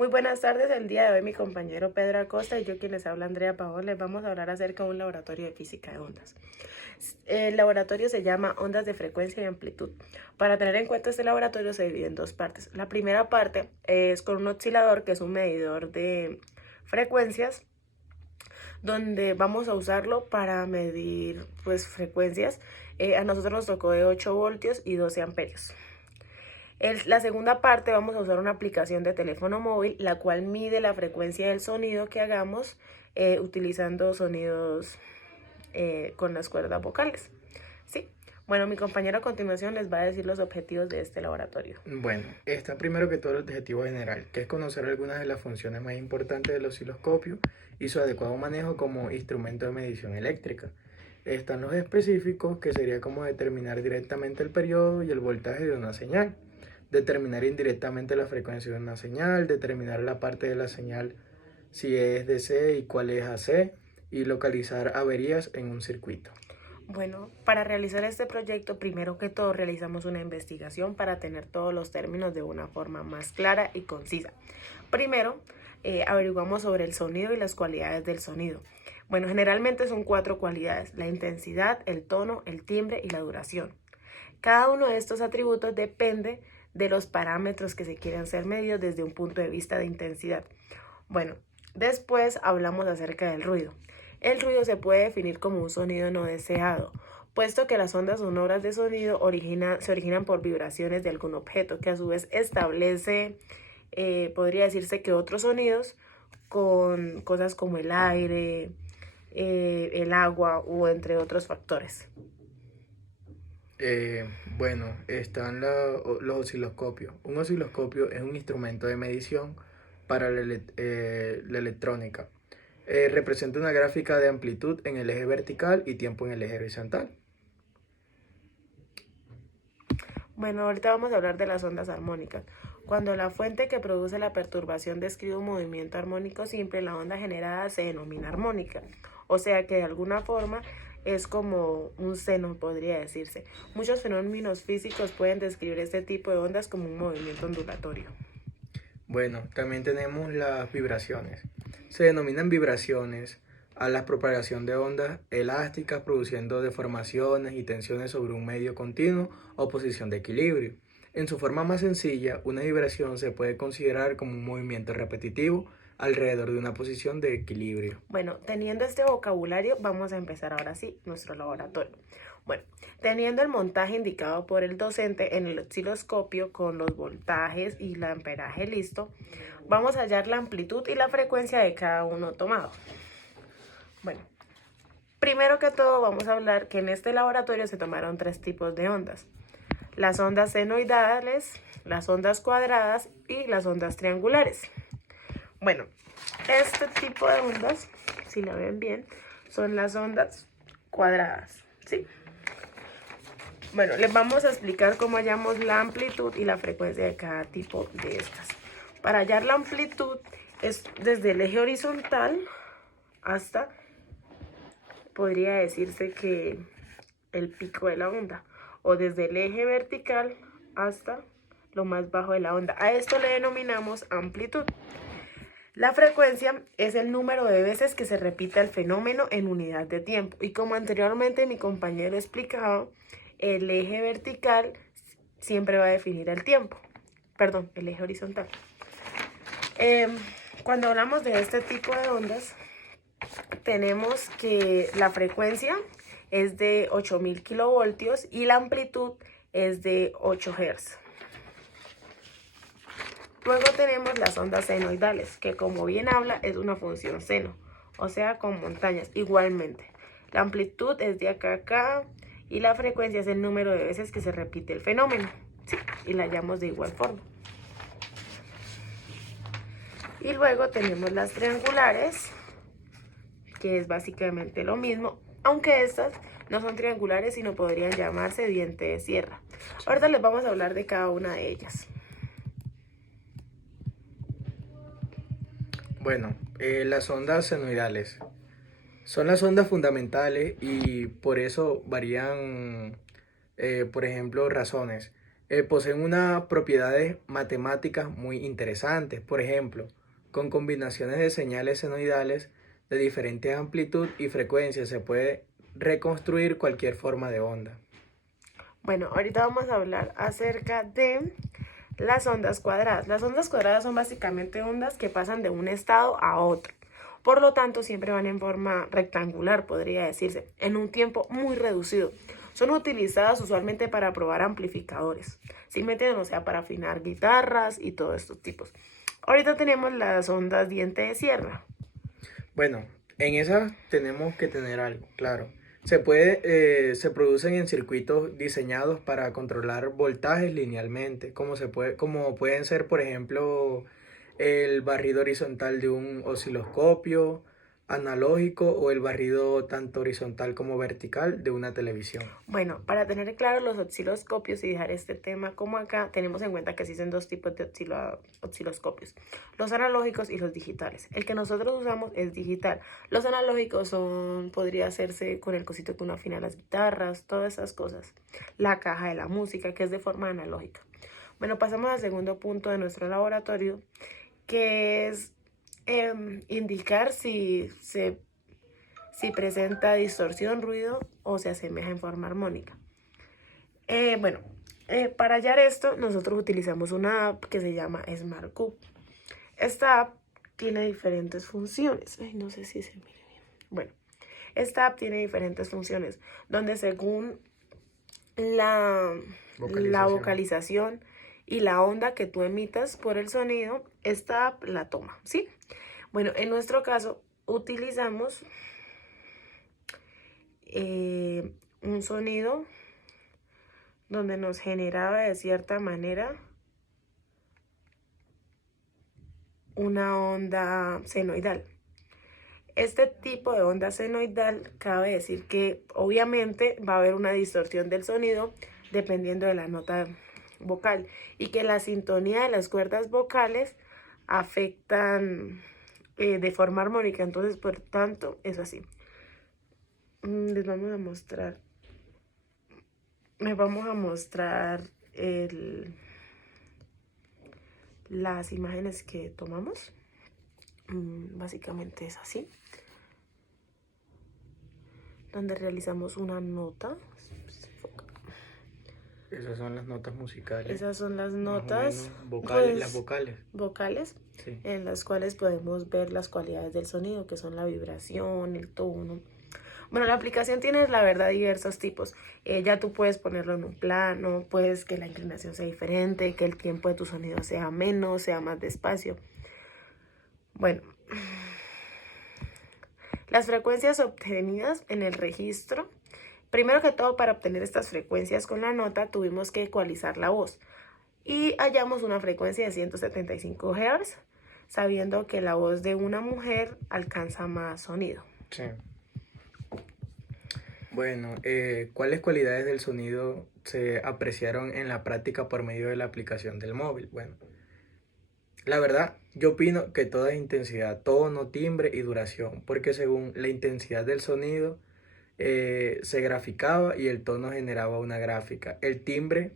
Muy buenas tardes, el día de hoy mi compañero Pedro Acosta y yo quien les habla Andrea Pavón les vamos a hablar acerca de un laboratorio de física de ondas. El laboratorio se llama Ondas de Frecuencia y Amplitud. Para tener en cuenta este laboratorio se divide en dos partes. La primera parte es con un oscilador que es un medidor de frecuencias donde vamos a usarlo para medir frecuencias. A nosotros nos tocó de 8 voltios y 12 amperios. La segunda parte vamos a usar una aplicación de teléfono móvil, la cual mide la frecuencia del sonido que hagamos utilizando sonidos con las cuerdas vocales. ¿Sí? Bueno, mi compañero a continuación les va a decir los objetivos de este laboratorio. Bueno, está primero que todo el objetivo general, que es conocer algunas de las funciones más importantes del osciloscopio y su adecuado manejo como instrumento de medición eléctrica. Están los específicos, que sería como determinar directamente el periodo y el voltaje de una señal, determinar indirectamente la frecuencia de una señal, determinar la parte de la señal si es DC y cuál es AC, y localizar averías en un circuito. Bueno, para realizar este proyecto, primero que todo realizamos una investigación para tener todos los términos de una forma más clara y concisa. Primero, averiguamos sobre el sonido y las cualidades del sonido. Bueno, generalmente son 4 cualidades: la intensidad, el tono, el timbre y la duración. Cada uno de estos atributos depende de los parámetros que se quieren ser medidos desde un punto de vista de intensidad. Bueno, después hablamos acerca del ruido. El ruido se puede definir como un sonido no deseado, puesto que las ondas sonoras de sonido se originan por vibraciones de algún objeto, que a su vez establece, podría decirse que otros sonidos con cosas como el aire, el agua o entre otros factores. Están los osciloscopios. Un osciloscopio es un instrumento de medición para la electrónica. Representa una gráfica de amplitud en el eje vertical y tiempo en el eje horizontal. Bueno, ahorita vamos a hablar de las ondas armónicas. Cuando la fuente que produce la perturbación describe un movimiento armónico simple, la onda generada se denomina armónica. O sea que de alguna forma es como un seno, podría decirse. Muchos fenómenos físicos pueden describir este tipo de ondas como un movimiento ondulatorio. Bueno, también tenemos las vibraciones. Se denominan vibraciones a la propagación de ondas elásticas produciendo deformaciones y tensiones sobre un medio continuo o posición de equilibrio. En su forma más sencilla, una vibración se puede considerar como un movimiento repetitivo alrededor de una posición de equilibrio. Bueno, teniendo este vocabulario, vamos a empezar ahora sí nuestro laboratorio. Bueno, teniendo el montaje indicado por el docente en el osciloscopio con los voltajes y el amperaje listo, vamos a hallar la amplitud y la frecuencia de cada uno tomado. Bueno, primero que todo vamos a hablar que en este laboratorio se tomaron 3 tipos de ondas: las ondas senoidales, las ondas cuadradas y las ondas triangulares. Bueno, este tipo de ondas, si lo ven bien, son las ondas cuadradas, ¿sí? Bueno, les vamos a explicar cómo hallamos la amplitud y la frecuencia de cada tipo de estas. Para hallar la amplitud es desde el eje horizontal hasta, podría decirse que el pico de la onda, o desde el eje vertical hasta lo más bajo de la onda. A esto le denominamos amplitud. La frecuencia es el número de veces que se repita el fenómeno en unidad de tiempo. Y como anteriormente mi compañero explicaba, el eje vertical siempre va a definir el tiempo. Perdón, el eje horizontal. Cuando hablamos de este tipo de ondas, tenemos que la frecuencia es de 8000 kilovoltios y la amplitud es de 8 Hz. Luego tenemos las ondas senoidales, que como bien habla es una función seno, o sea con montañas. Igualmente, la amplitud es de acá a acá y la frecuencia es el número de veces que se repite el fenómeno, ¿sí? Y la hallamos de igual forma. Y luego tenemos las triangulares, que es básicamente lo mismo, aunque estas no son triangulares, sino podrían llamarse diente de sierra. Ahorita les vamos a hablar de cada una de ellas. Bueno, las ondas senoidales son las ondas fundamentales y por eso varían, por ejemplo, razones. poseen unas propiedades matemáticas muy interesantes. Por ejemplo, con combinaciones de señales senoidales de diferente amplitud y frecuencia se puede reconstruir cualquier forma de onda. Bueno, ahorita vamos a hablar acerca de las ondas cuadradas. Las ondas cuadradas son básicamente ondas que pasan de un estado a otro. Por lo tanto, siempre van en forma rectangular, podría decirse, en un tiempo muy reducido. Son utilizadas usualmente para probar amplificadores. ¿Sí me entienden? O sea, para afinar guitarras y todos estos tipos. Ahorita tenemos las ondas diente de sierra. Bueno, en esas tenemos que tener algo, claro. Se producen en circuitos diseñados para controlar voltajes linealmente, como pueden ser, por ejemplo, el barrido horizontal de un osciloscopio analógico o el barrido tanto horizontal como vertical de una televisión. Bueno, para tener claro los osciloscopios y dejar este tema como acá, tenemos en cuenta que existen dos tipos de osciloscopios, los analógicos y los digitales. El que nosotros usamos es digital. Los analógicos podría hacerse con el cosito que uno afina las guitarras, todas esas cosas. La caja de la música, que es de forma analógica. Bueno, pasamos al segundo punto de nuestro laboratorio, que es indicar si presenta distorsión, ruido o se asemeja en forma armónica. Para hallar esto, nosotros utilizamos una app que se llama SmartCube. Esta app tiene diferentes funciones. Ay, no sé si se mire bien. Bueno, esta app tiene diferentes funciones, donde según la vocalización y la onda que tú emitas por el sonido, esta app la toma, ¿sí? Bueno, en nuestro caso utilizamos un sonido donde nos generaba de cierta manera una onda senoidal. Este tipo de onda senoidal, cabe decir que obviamente va a haber una distorsión del sonido dependiendo de la nota vocal y que la sintonía de las cuerdas vocales afectan de forma armónica. Entonces, por tanto, es así. Les vamos a mostrar las imágenes que tomamos. Básicamente es así, donde realizamos una nota. Esas son las notas musicales. Esas son las notas vocales, pues, las vocales, sí, en las cuales podemos ver las cualidades del sonido, que son la vibración, el tono. Bueno, la aplicación tiene, la verdad, diversos tipos. Ya tú puedes ponerlo en un plano, puedes que la inclinación sea diferente, que el tiempo de tu sonido sea menos, sea más despacio. Bueno, las frecuencias obtenidas en el registro. Primero que todo, para obtener estas frecuencias con la nota, tuvimos que ecualizar la voz. Y hallamos una frecuencia de 175 Hz, sabiendo que la voz de una mujer alcanza más sonido. Sí. Bueno, ¿cuáles cualidades del sonido se apreciaron en la práctica por medio de la aplicación del móvil? Bueno, la verdad, yo opino que toda intensidad, tono, timbre y duración, porque según la intensidad del sonido se graficaba y el tono generaba una gráfica. El timbre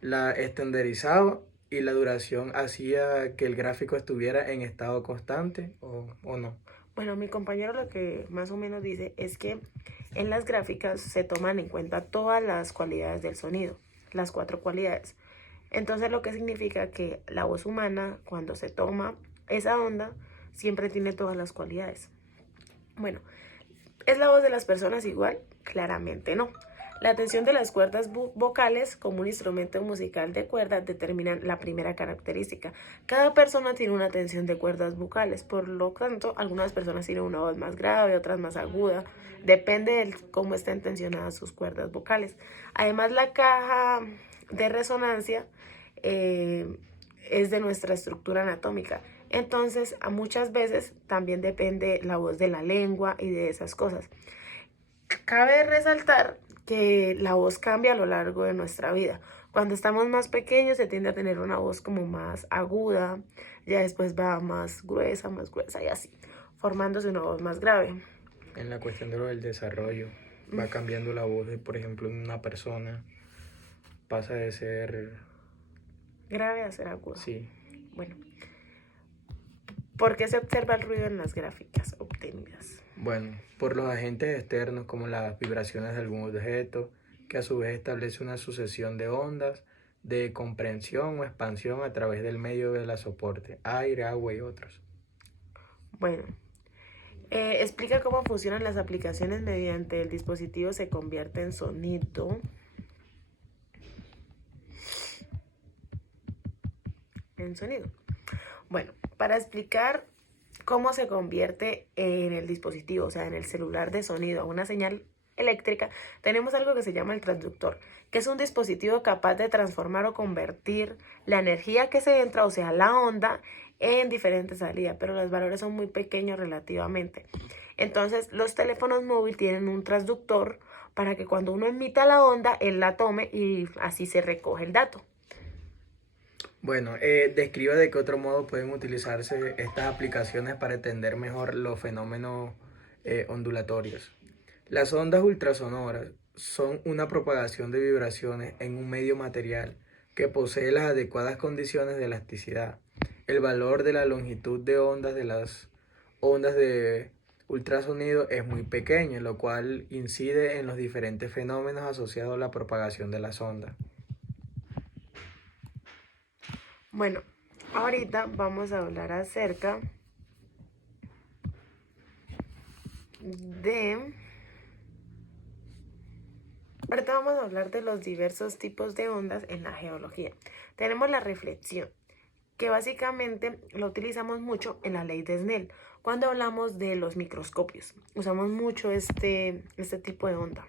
la estandarizaba y la duración hacía que el gráfico estuviera en estado constante o no. Bueno, mi compañero lo que más o menos dice es que en las gráficas se toman en cuenta todas las cualidades del sonido, las 4 cualidades. Entonces lo que significa que la voz humana, cuando se toma esa onda, siempre tiene todas las cualidades. Bueno, ¿es la voz de las personas igual? Claramente no. La tensión de las cuerdas vocales como un instrumento musical de cuerda determinan la primera característica. Cada persona tiene una tensión de cuerdas vocales, por lo tanto, algunas personas tienen una voz más grave, otras más aguda. Depende de cómo estén tensionadas sus cuerdas vocales. Además, la caja de resonancia es de nuestra estructura anatómica. Entonces, muchas veces también depende la voz de la lengua y de esas cosas. Cabe resaltar que la voz cambia a lo largo de nuestra vida. Cuando estamos más pequeños se tiende a tener una voz como más aguda, ya después va más gruesa y así, formándose una voz más grave. En la cuestión de lo del desarrollo, va cambiando la voz de, por ejemplo, una persona. pasa de ser, Grave a ser agudo. sí. Bueno, ¿por qué se observa el ruido en las gráficas obtenidas? Bueno, por los agentes externos como las vibraciones de algún objeto, que a su vez establece una sucesión de ondas de comprensión o expansión a través del medio de la soporte, aire, agua y otros. Bueno, explica cómo funcionan las aplicaciones mediante el dispositivo se convierte en sonido. Bueno, para explicar cómo se convierte en el dispositivo, o sea, en el celular de sonido, a una señal eléctrica, tenemos algo que se llama el transductor, que es un dispositivo capaz de transformar o convertir la energía que se entra, o sea, la onda, en diferentes salidas, pero los valores son muy pequeños relativamente. Entonces, los teléfonos móviles tienen un transductor para que cuando uno emita la onda, él la tome y así se recoge el dato. Bueno, describa de qué otro modo pueden utilizarse estas aplicaciones para entender mejor los fenómenos ondulatorios. Las ondas ultrasonoras son una propagación de vibraciones en un medio material que posee las adecuadas condiciones de elasticidad. El valor de la longitud de ondas de las ondas de ultrasonido es muy pequeño, lo cual incide en los diferentes fenómenos asociados a la propagación de las ondas. Bueno, ahorita vamos a hablar acerca de... Ahorita vamos a hablar de los diversos tipos de ondas en la geología. Tenemos la reflexión, que básicamente lo utilizamos mucho en la ley de Snell. Cuando hablamos de los microscopios, usamos mucho este tipo de onda.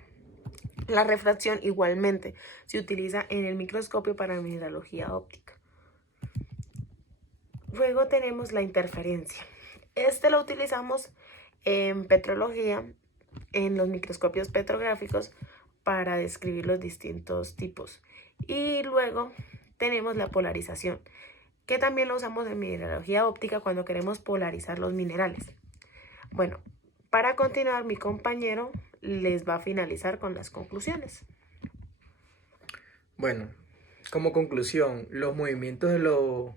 La refracción igualmente se utiliza en el microscopio para mineralogía óptica. Luego tenemos la interferencia. Este lo utilizamos en petrología, en los microscopios petrográficos para describir los distintos tipos. Y luego tenemos la polarización, que también lo usamos en mineralogía óptica cuando queremos polarizar los minerales. Bueno, para continuar, mi compañero les va a finalizar con las conclusiones. Bueno, como conclusión, los movimientos de los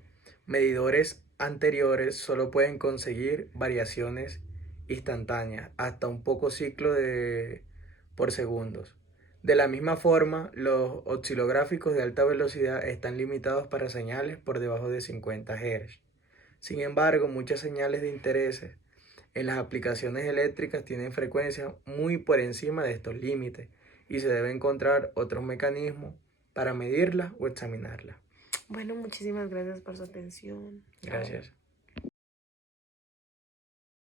medidores anteriores solo pueden conseguir variaciones instantáneas hasta un poco ciclo por segundos. De la misma forma, los oscilográficos de alta velocidad están limitados para señales por debajo de 50 Hz. Sin embargo, muchas señales de interés en las aplicaciones eléctricas tienen frecuencias muy por encima de estos límites y se debe encontrar otros mecanismos para medirlas o examinarlas. Bueno, muchísimas gracias por su atención. Gracias.